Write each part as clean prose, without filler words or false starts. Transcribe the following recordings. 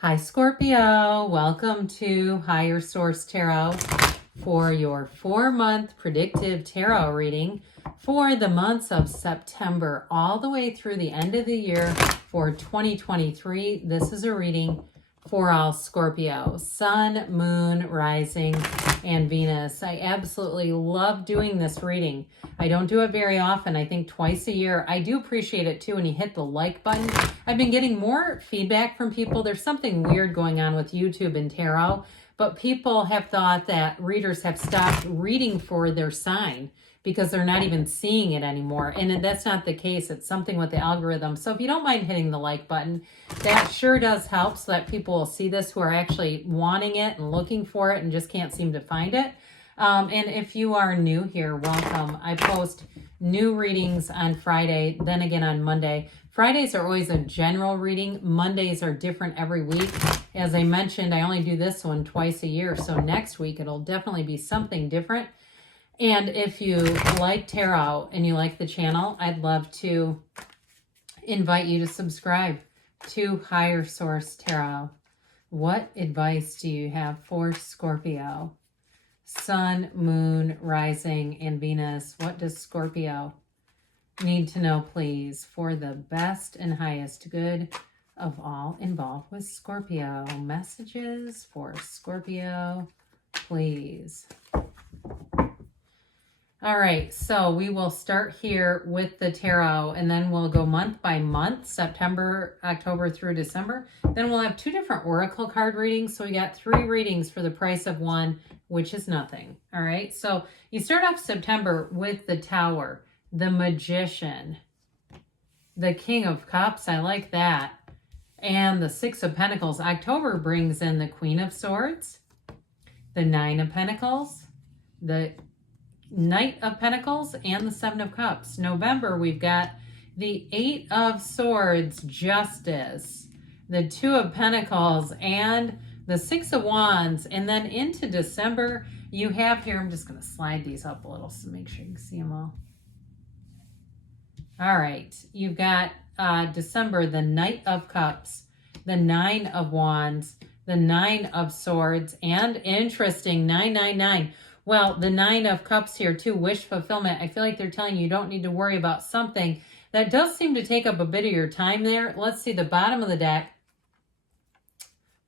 Hi Scorpio, welcome to Higher Source Tarot for your 4-month predictive tarot reading for the months of September all the way through the end of the year for 2023. This is a reading for all Scorpio, Sun, Moon, Rising, and Venus. I absolutely love doing this reading. I don't do it very often. I think twice a year. I do appreciate it too when you hit the like button. I've been getting more feedback from people. There's something weird going on with YouTube and tarot, but people have thought that readers have stopped reading for their sign because they're not even seeing it anymore. And that's not the case. It's something with the algorithm. So if you don't mind hitting the like button, that sure does help so that people will see this who are actually wanting it and looking for it and just can't seem to find it. And if you are new here, welcome. I post new readings on Friday, then again on Monday. Fridays are always a general reading. Mondays are different every week. As I mentioned, I only do this one twice a year. So next week, it'll definitely be something different. And if you like tarot and you like the channel, I'd love to invite you to subscribe to Higher Source Tarot. What advice do you have for Scorpio? Sun, Moon, Rising, and Venus. What does Scorpio need to know, please, for the best and highest good of all involved with Scorpio? Messages for Scorpio, please. All right, so we will start here with the tarot, and then we'll go month by month, September, October through December. Then we'll have 2 different oracle card readings. So we got 3 readings for the price of 1, which is nothing. All right, so you start off September with the Tower, the Magician, the King of Cups. I like that. And the 6 of Pentacles. October brings in the Queen of Swords, the 9 of Pentacles, the Knight of Pentacles, and the 7 of Cups. November, we've got the 8 of Swords, Justice, the 2 of Pentacles, and the 6 of Wands. And then into December, you have here, I'm just going to slide these up a little so make sure you can see them all. All right, you've got December, the Knight of Cups, the 9 of Wands, the 9 of Swords, and interesting, 999. Well, the 9 of Cups here too, wish fulfillment. I feel like they're telling you don't need to worry about something that does seem to take up a bit of your time there. Let's see the bottom of the deck.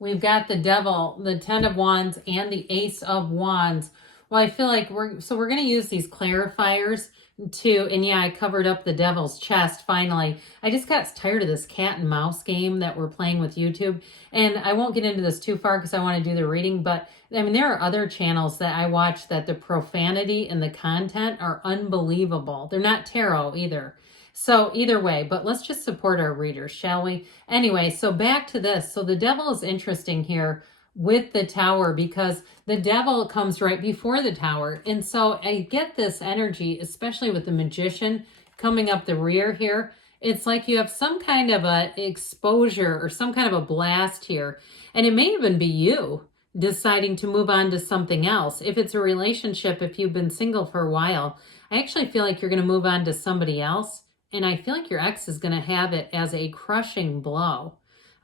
We've got the Devil, the 10 of Wands, and the Ace of Wands. Well, I feel like we're going to use these clarifiers and yeah, I covered up the Devil's chest finally. I just got tired of this cat and mouse game that we're playing with YouTube. And I won't get into this too far because I want to do the reading, but I mean, there are other channels that I watch that the profanity and the content are unbelievable. They're not tarot either. So either way, but let's just support our readers, shall we? Anyway, so back to this. So the Devil is interesting here with the Tower because the Devil comes right before the Tower. And so I get this energy, especially with the Magician coming up the rear here. It's like you have some kind of a exposure or some kind of a blast here. And it may even be you deciding to move on to something else. If it's a relationship, if you've been single for a while, I actually feel like you're going to move on to somebody else. And I feel like your ex is going to have it as a crushing blow.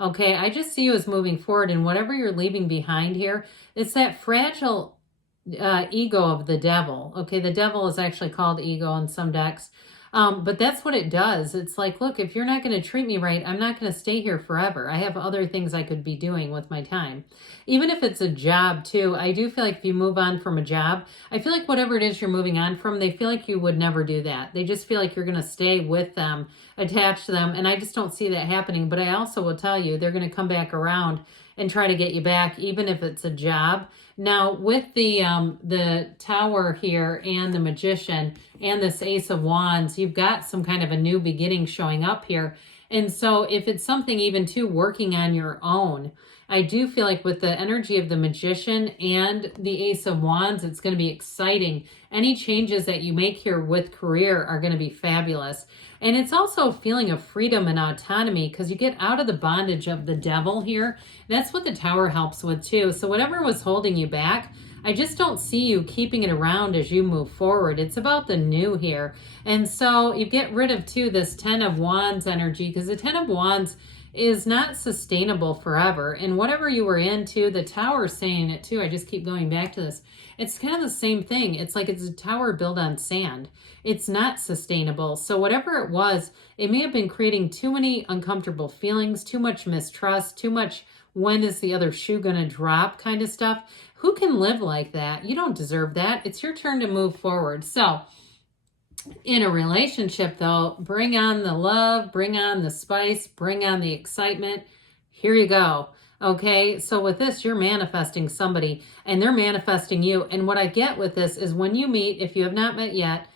Okay, I just see you as moving forward, and whatever you're leaving behind here, it's that fragile ego of the Devil. Okay, the Devil is actually called ego in some decks. But that's what it does. It's like, look, if you're not going to treat me right, I'm not going to stay here forever. I have other things I could be doing with my time. Even if it's a job too, I do feel like if you move on from a job, I feel like whatever it is you're moving on from, they feel like you would never do that. They just feel like you're going to stay with them, attached to them. And I just don't see that happening. But I also will tell you, they're going to come back around and try to get you back, even if it's a job. Now, with the Tower here and the Magician and this Ace of Wands, you've got some kind of a new beginning showing up here. And so if it's something even too working on your own, I do feel like with the energy of the Magician and the Ace of Wands, it's going to be exciting. Any changes that you make here with career are going to be fabulous. And it's also a feeling of freedom and autonomy because you get out of the bondage of the Devil here. That's what the Tower helps with too. So whatever was holding you back, I just don't see you keeping it around as you move forward. It's about the new here. And so you get rid of too this 10 of Wands energy because the 10 of Wands is not sustainable forever. And whatever you were into, the tower saying it too, I just keep going back to this. It's kind of the same thing. It's like it's a tower built on sand. It's not sustainable. So whatever it was, it may have been creating too many uncomfortable feelings, too much mistrust, too much when is the other shoe going to drop kind of stuff. Who can live like that? You don't deserve that. It's your turn to move forward. So in a relationship, though, bring on the love, bring on the spice, bring on the excitement. Here you go. Okay, so with this, you're manifesting somebody and they're manifesting you. And what I get with this is when you meet, if you have not met yet,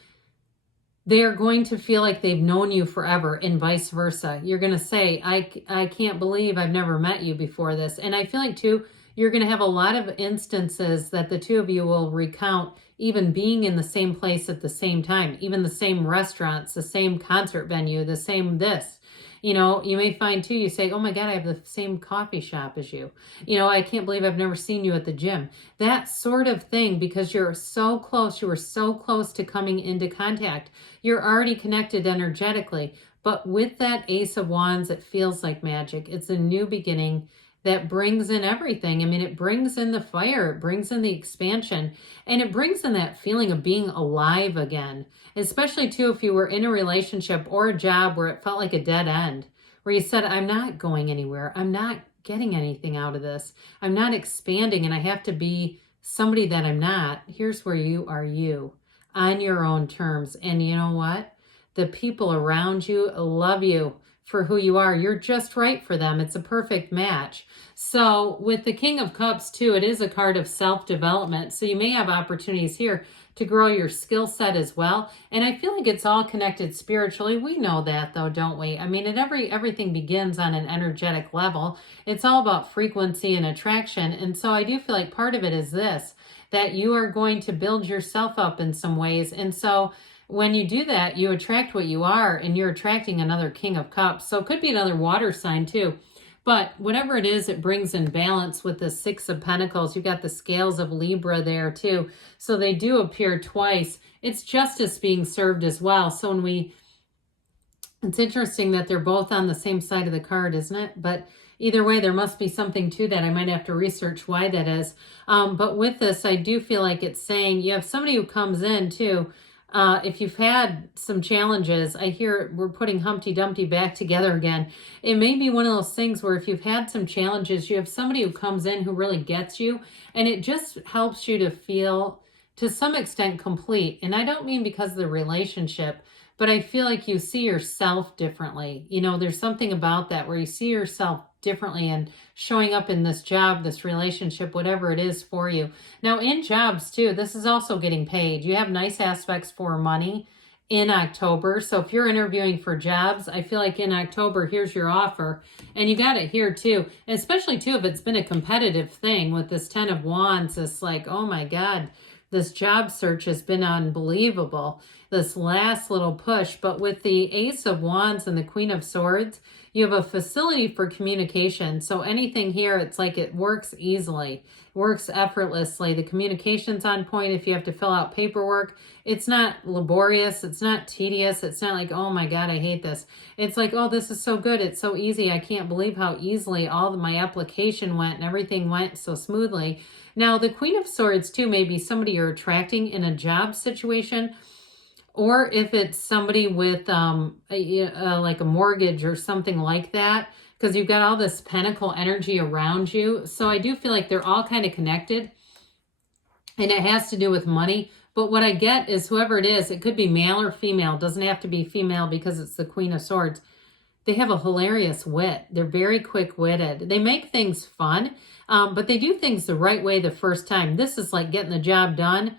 they're going to feel like they've known you forever and vice versa. You're going to say, I can't believe I've never met you before this. And I feel like, too, you're going to have a lot of instances that the two of you will recount even being in the same place at the same time, even the same restaurants, the same concert venue, the same this. You know, you may find too, you say, oh my God, I have the same coffee shop as you. You know, I can't believe I've never seen you at the gym. That sort of thing, because you're so close, you were so close to coming into contact. You're already connected energetically. But with that Ace of Wands, it feels like magic. It's a new beginning that brings in everything. I mean, it brings in the fire, it brings in the expansion, and it brings in that feeling of being alive again. Especially too, if you were in a relationship or a job where it felt like a dead end, where you said, I'm not going anywhere. I'm not getting anything out of this. I'm not expanding and I have to be somebody that I'm not. Here's where you are you on your own terms. And you know what? The people around you love you for who you are. You're just right for them. It's a perfect match. So with the King of Cups too, it is a card of self-development. So you may have opportunities here to grow your skill set as well. And I feel like it's all connected spiritually. We know that though, don't we? I mean, everything begins on an energetic level. It's all about frequency and attraction. And so I do feel like part of it is this, that you are going to build yourself up in some ways. And so when you do that, you attract what you are, and you're attracting another King of Cups. So it could be another water sign too. But whatever it is, it brings in balance with the Six of Pentacles. You've got the scales of Libra there too. So they do appear twice. It's justice being served as well. So it's interesting that they're both on the same side of the card, isn't it? But either way, there must be something to that. I might have to research why that is. But with this, I do feel like it's saying you have somebody who comes in too. If you've had some challenges, I hear we're putting Humpty Dumpty back together again. It may be one of those things where if you've had some challenges, you have somebody who comes in who really gets you, and it just helps you to feel to some extent complete. And I don't mean because of the relationship, but I feel like you see yourself differently. You know, there's something about that where you see yourself differently and showing up in this job, this relationship, whatever it is for you. Now in jobs too, this is also getting paid. You have nice aspects for money in October. So if you're interviewing for jobs, I feel like in October, here's your offer. And you got it here too. And especially too, if it's been a competitive thing with this 10 of Wands, it's like, oh my God, this job search has been unbelievable. This last little push. But with the Ace of Wands and the Queen of Swords, you have a facility for communication. So anything here, it's like it works easily, works effortlessly. The communication's on point. If you have to fill out paperwork, it's not laborious. It's not tedious. It's not like, oh my God, I hate this. It's like, oh, this is so good. It's so easy. I can't believe how easily all of my application went and everything went so smoothly. Now, the Queen of Swords too may be somebody you're attracting in a job situation, or if it's somebody with like a mortgage or something like that, because you've got all this pentacle energy around you. So I do feel like they're all kind of connected, and it has to do with money. But what I get is whoever it is, it could be male or female. It doesn't have to be female because it's the Queen of Swords. They have a hilarious wit. They're very quick-witted. They make things fun, but they do things the right way the first time. This is like getting the job done.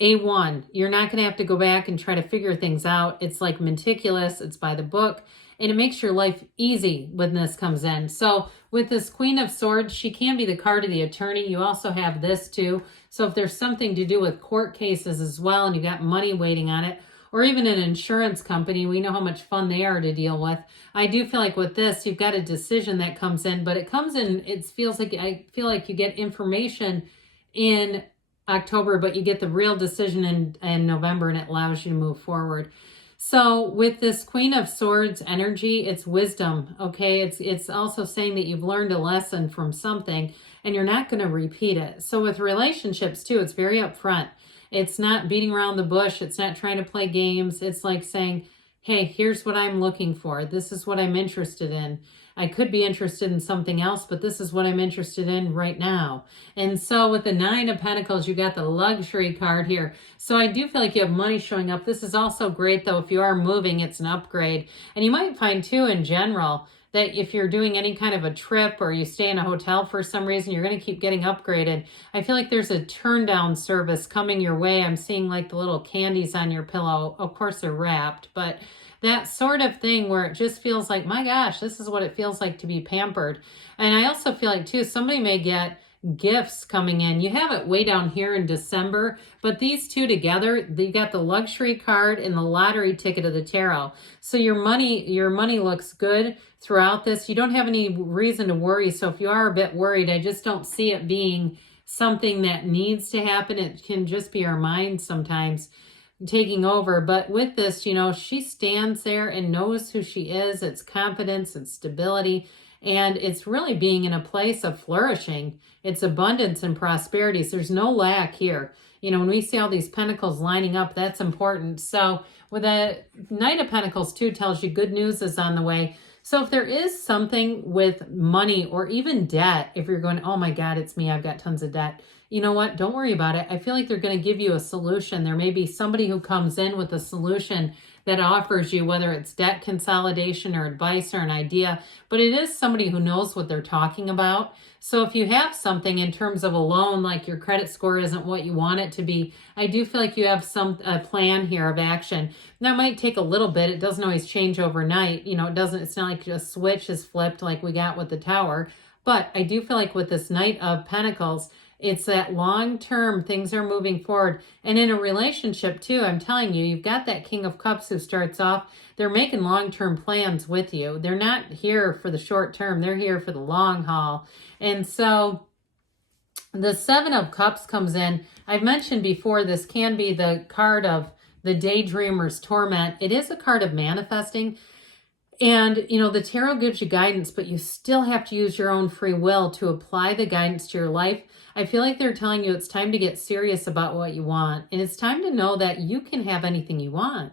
A1. You're not going to have to go back and try to figure things out. It's like meticulous. It's by the book. And it makes your life easy when this comes in. So with this Queen of Swords, she can be the card of the attorney. You also have this too. So if there's something to do with court cases as well, and you got money waiting on it, or even an insurance company, we know how much fun they are to deal with. I do feel like with this, you've got a decision that comes in, but it comes in, I feel like you get information in October, but you get the real decision in November, and it allows you to move forward. So with this Queen of Swords energy, it's wisdom, okay? It's also saying that you've learned a lesson from something and you're not going to repeat it. So with relationships too, it's very upfront. It's not beating around the bush. It's not trying to play games. It's like saying, hey, here's what I'm looking for. This is what I'm interested in. I could be interested in something else, but this is what I'm interested in right now. And so with the Nine of Pentacles, you got the luxury card here. So I do feel like you have money showing up. This is also great, though. If you are moving, it's an upgrade. And you might find, too, in general, that if you're doing any kind of a trip or you stay in a hotel for some reason, you're going to keep getting upgraded. I feel like there's a turn down service coming your way. I'm seeing like the little candies on your pillow. Of course, they're wrapped, but that sort of thing where it just feels like, my gosh, this is what it feels like to be pampered. And I also feel like, too, somebody may get gifts coming in. You have it way down here in December, but these two together, you got the luxury card and the lottery ticket of the tarot. So your money looks good throughout this. You don't have any reason to worry. So if you are a bit worried, I just don't see it being something that needs to happen. It can just be our mind sometimes taking over. But with this, you know, she stands there and knows who she is. It's confidence and stability. And it's really being in a place of flourishing. It's abundance and prosperity. So there's no lack here. You know, when we see all these pentacles lining up, that's important. So with the Knight of Pentacles too, tells you good news is on the way. So if there is something with money or even debt, if you're going, oh my God, it's me, I've got tons of debt. You know what? Don't worry about it. I feel like they're going to give you a solution. There may be somebody who comes in with a solution that offers you, whether it's debt consolidation or advice or an idea, but it is somebody who knows what they're talking about. So if you have something in terms of a loan, like your credit score isn't what you want it to be, I do feel like you have a plan here of action. That might take a little bit. It doesn't always change overnight. You know, it's not like a switch is flipped like we got with the Tower. But I do feel like with this Knight of Pentacles, it's that long-term, things are moving forward. And in a relationship too, I'm telling you, you've got that King of Cups who starts off, they're making long-term plans with you. They're not here for the short term. They're here for the long haul. And so the Seven of Cups comes in. I've mentioned before, this can be the card of the daydreamer's torment. It is a card of manifesting. And, you know, the tarot gives you guidance, but you still have to use your own free will to apply the guidance to your life. I feel like they're telling you it's time to get serious about what you want. And it's time to know that you can have anything you want.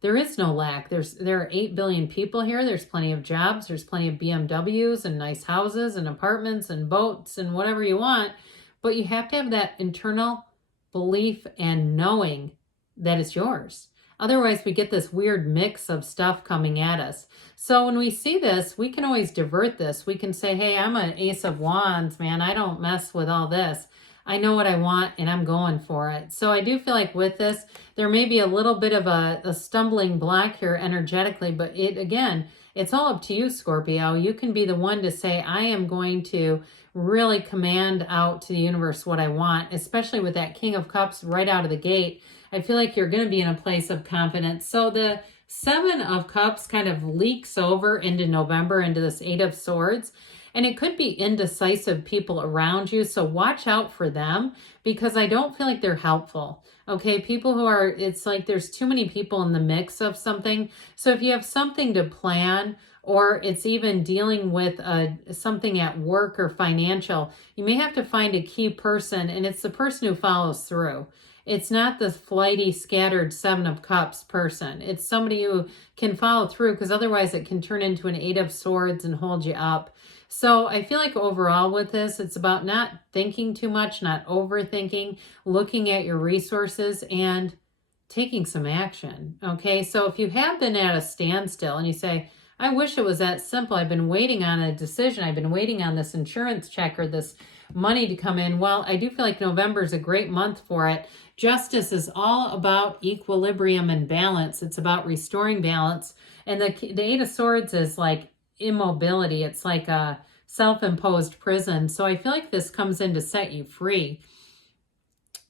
There is no lack. There are 8 billion people here. There's plenty of jobs. There's plenty of BMWs and nice houses and apartments and boats and whatever you want. But you have to have that internal belief and knowing that it's yours. Otherwise, we get this weird mix of stuff coming at us. So when we see this, we can always divert this. We can say, hey, I'm an Ace of Wands, man. I don't mess with all this. I know what I want and I'm going for it. So I do feel like with this, there may be a little bit of a stumbling block here energetically, but again, it's all up to you, Scorpio. You can be the one to say, I am going to really command out to the universe what I want, especially with that King of Cups right out of the gate. I feel like you're going to be in a place of confidence. So the Seven of Cups kind of leaks over into November, into this Eight of Swords. And it could be indecisive people around you. So watch out for them, because I don't feel like they're helpful. Okay, people who are, it's like there's too many people in the mix of something. So if you have something to plan, or it's even dealing with something at work or financial, you may have to find a key person, and it's the person who follows through. It's not the flighty, scattered Seven of Cups person. It's somebody who can follow through, because otherwise it can turn into an Eight of Swords and hold you up. So I feel like overall with this, it's about not thinking too much, not overthinking, looking at your resources and taking some action. Okay, so if you have been at a standstill and you say, I wish it was that simple. I've been waiting on a decision. I've been waiting on this insurance check or this money to come in. Well, I do feel like November is a great month for it. Justice is all about equilibrium and balance. It's about restoring balance. And the Eight of Swords is like immobility. It's like a self-imposed prison. So I feel like this comes in to set you free.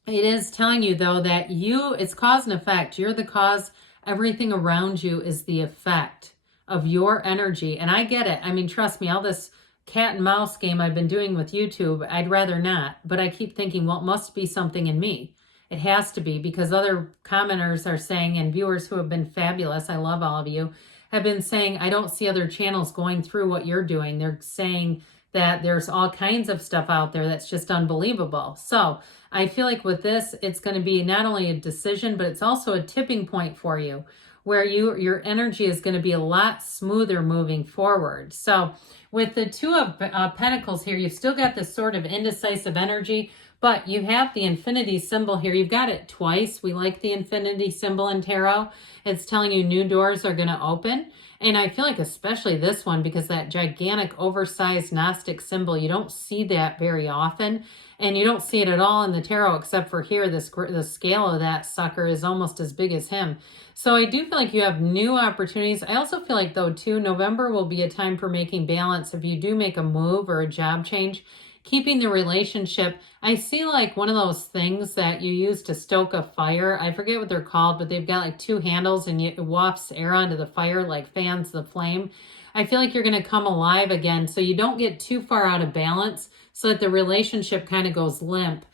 It is telling you, though, that it's cause and effect. You're the cause. Everything around you is the effect of your energy. And I get it. I mean, trust me, all this cat and mouse game I've been doing with YouTube, I'd rather not. But I keep thinking, well, it must be something in me. It has to be, because other commenters are saying, and viewers who have been fabulous, I love all of you, have been saying, I don't see other channels going through what you're doing. They're saying that there's all kinds of stuff out there that's just unbelievable. So I feel like with this, it's going to be not only a decision, but it's also a tipping point for you, where your energy is going to be a lot smoother moving forward. So with the Two of Pentacles here, you've still got this sort of indecisive energy, but you have the infinity symbol here. You've got it twice. We like the infinity symbol in tarot. It's telling you new doors are going to open. And I feel like especially this one, because that gigantic oversized Gnostic symbol, you don't see that very often. And you don't see it at all in the tarot, except for here, the scale of that sucker is almost as big as him. So I do feel like you have new opportunities. I also feel like, though, too, November will be a time for making balance. If you do make a move or a job change, keeping the relationship. I see like one of those things that you use to stoke a fire. I forget what they're called, but they've got like two handles and it wafts air onto the fire, like fans the flame. I feel like you're going to come alive again, so you don't get too far out of balance, so that the relationship kind of goes limp.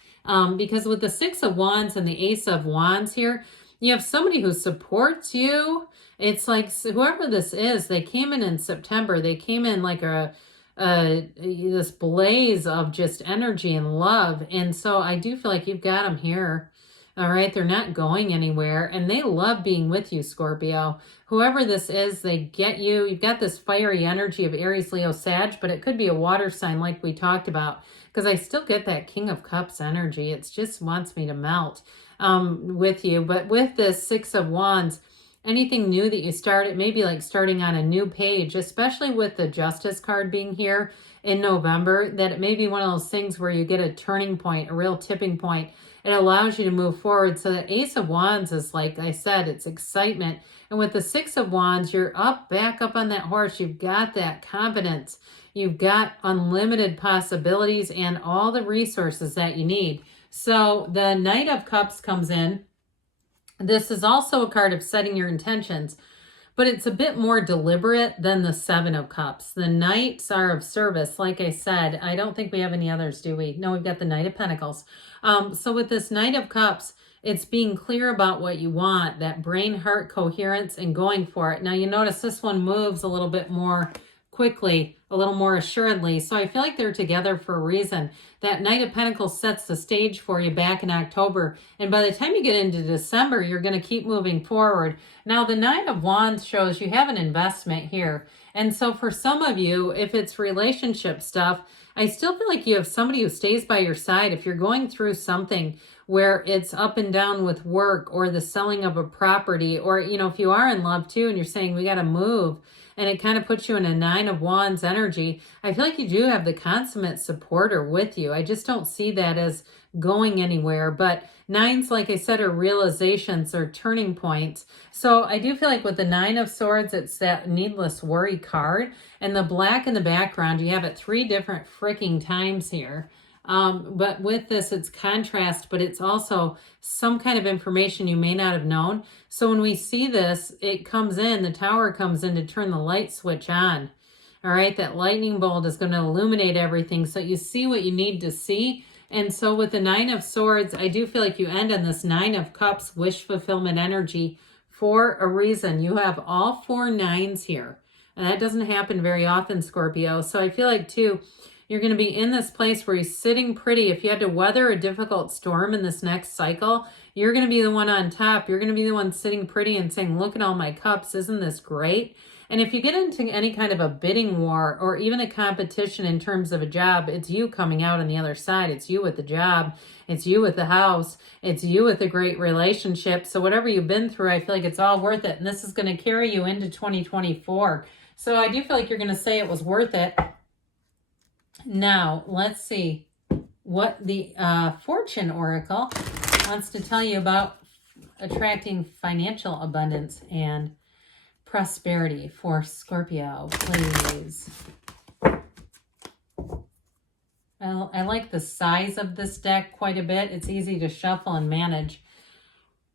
Because with the Six of Wands and the Ace of Wands here, you have somebody who supports you. It's like whoever this is, they came in September. They came in like this blaze of just energy and love. And so I do feel like you've got them here. All right. They're not going anywhere, and they love being with you, Scorpio. Whoever this is, they get you. You've got this fiery energy of Aries, Leo, Sag, but it could be a water sign like we talked about, because I still get that King of Cups energy. It just wants me to melt with you. But with this Six of Wands, anything new that you start, it may be like starting on a new page, especially with the Justice card being here in November, that it may be one of those things where you get a turning point, a real tipping point. It allows you to move forward. So the Ace of Wands is, like I said, it's excitement. And with the Six of Wands, you're back up on that horse. You've got that confidence. You've got unlimited possibilities and all the resources that you need. So the Knight of Cups comes in. This is also a card of setting your intentions, but it's a bit more deliberate than the Seven of Cups. The Knights are of service. Like I said, I don't think we have any others, do we? No, we've got the Knight of Pentacles. So with this Knight of Cups, it's being clear about what you want, that brain-heart coherence, and going for it. Now, you notice this one moves a little bit more quickly, a little more assuredly. So I feel like they're together for a reason. That Knight of Pentacles sets the stage for you back in October. And by the time you get into December, you're going to keep moving forward. Now, the Nine of Wands shows you have an investment here. And so for some of you, if it's relationship stuff, I still feel like you have somebody who stays by your side. If you're going through something where it's up and down with work or the selling of a property, or, you know, if you are in love too and you're saying we got to move, and it kind of puts you in a Nine of Wands energy, I feel like you do have the consummate supporter with you. I just don't see that as going anywhere. But nines, like I said, are realizations or turning points. So I do feel like with the Nine of Swords, it's that needless worry card. And the black in the background, you have it 3 different freaking times here. But with this, it's contrast, but it's also some kind of information you may not have known. So when we see this, it comes in, the Tower comes in to turn the light switch on. All right, that lightning bolt is going to illuminate everything so you see what you need to see. And so with the Nine of Swords, I do feel like you end on this Nine of Cups wish fulfillment energy for a reason. You have all 4 nines here, and that doesn't happen very often, Scorpio. So I feel like too, you're going to be in this place where you're sitting pretty. If you had to weather a difficult storm in this next cycle, you're going to be the one on top. You're going to be the one sitting pretty and saying, look at all my cups. Isn't this great? And if you get into any kind of a bidding war or even a competition in terms of a job, it's you coming out on the other side. It's you with the job. It's you with the house. It's you with a great relationship. So whatever you've been through, I feel like it's all worth it. And this is going to carry you into 2024. So I do feel like you're going to say it was worth it. Now, let's see what the Fortune Oracle wants to tell you about attracting financial abundance and prosperity for Scorpio, please. Well, I like the size of this deck quite a bit. It's easy to shuffle and manage.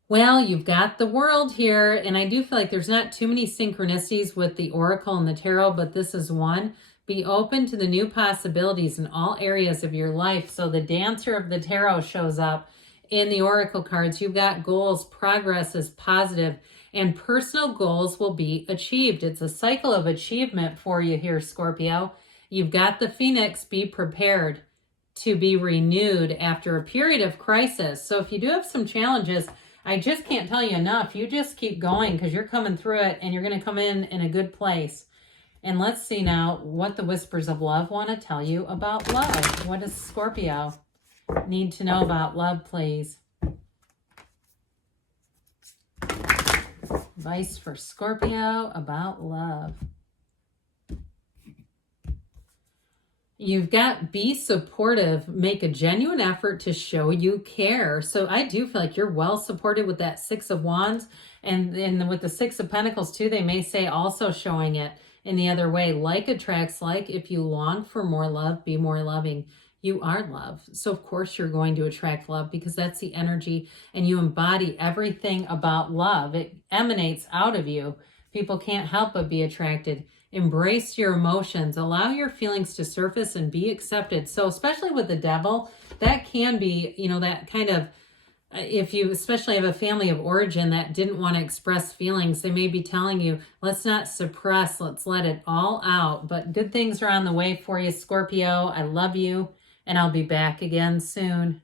Well, you've got the World here, and I do feel like there's not too many synchronicities with the Oracle and the Tarot, but this is one. Be open to the new possibilities in all areas of your life. So the Dancer of the Tarot shows up in the oracle cards, you've got goals, progress is positive, and personal goals will be achieved. It's a cycle of achievement for you here, Scorpio. You've got the Phoenix, be prepared to be renewed after a period of crisis. So if you do have some challenges, I just can't tell you enough. You just keep going because you're coming through it and you're going to come in a good place. And let's see now what the Whispers of Love want to tell you about love. What does Scorpio need to know about love, please? Advice for Scorpio about love. You've got be supportive, make a genuine effort to show you care. So I do feel like you're well supported with that Six of Wands. And with the Six of Pentacles too, they may say also showing it in the other way. Like attracts like. If you long for more love, be more loving. You are love. So of course you're going to attract love because that's the energy and you embody everything about love. It emanates out of you. People can't help but be attracted. Embrace your emotions. Allow your feelings to surface and be accepted. So especially with the Devil, that can be, you know, that kind of, if you especially have a family of origin that didn't want to express feelings, they may be telling you, let's not suppress, let's let it all out. But good things are on the way for you, Scorpio. I love you, and I'll be back again soon.